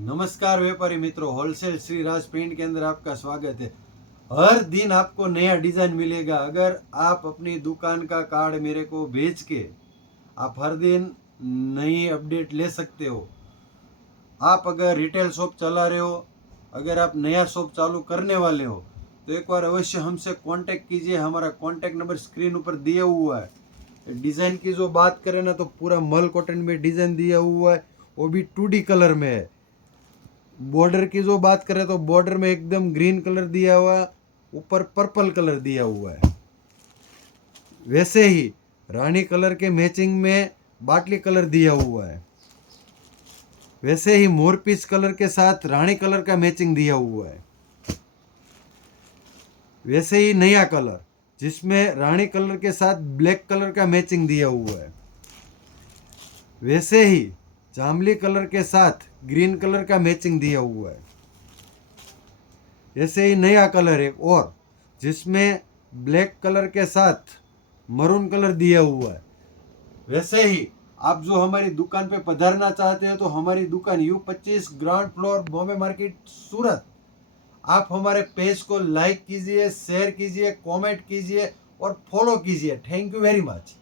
नमस्कार व्यापारी मित्रों, होलसेल श्री राज पेंट के अंदर आपका स्वागत है। हर दिन आपको नया डिज़ाइन मिलेगा। अगर आप अपनी दुकान का कार्ड मेरे को भेज के आप हर दिन नई अपडेट ले सकते हो। आप अगर रिटेल शॉप चला रहे हो, अगर आप नया शॉप चालू करने वाले हो तो एक बार अवश्य हमसे कांटेक्ट कीजिए। हमारा कांटेक्ट नंबर स्क्रीन ऊपर दिया हुआ है। डिज़ाइन की जो बात करें ना, तो पूरा मल कॉटन में डिज़ाइन दिया हुआ है, वो भी 2D कलर में है। बॉर्डर की जो बात करें तो बॉर्डर में एकदम ग्रीन कलर दिया हुआ है, ऊपर पर्पल कलर दिया हुआ है। वैसे ही रानी कलर के मैचिंग में बाटली कलर दिया हुआ है। वैसे ही मोरपीस कलर के साथ रानी कलर का मैचिंग दिया हुआ है। वैसे ही नया कलर जिसमें रानी कलर के साथ ब्लैक कलर का मैचिंग दिया हुआ है। वैसे ही जामली कलर के साथ ग्रीन कलर का मैचिंग दिया हुआ है। ऐसे ही नया कलर एक और जिसमें ब्लैक कलर के साथ मरून कलर दिया हुआ है। वैसे ही आप जो हमारी दुकान पे पधारना चाहते हो तो हमारी दुकान U25 ground floor, Bombay market, Surat. आप हमारे पेज को लाइक कीजिए, शेयर कीजिए, कमेंट कीजिए और फॉलो कीजिए। Thank you very much.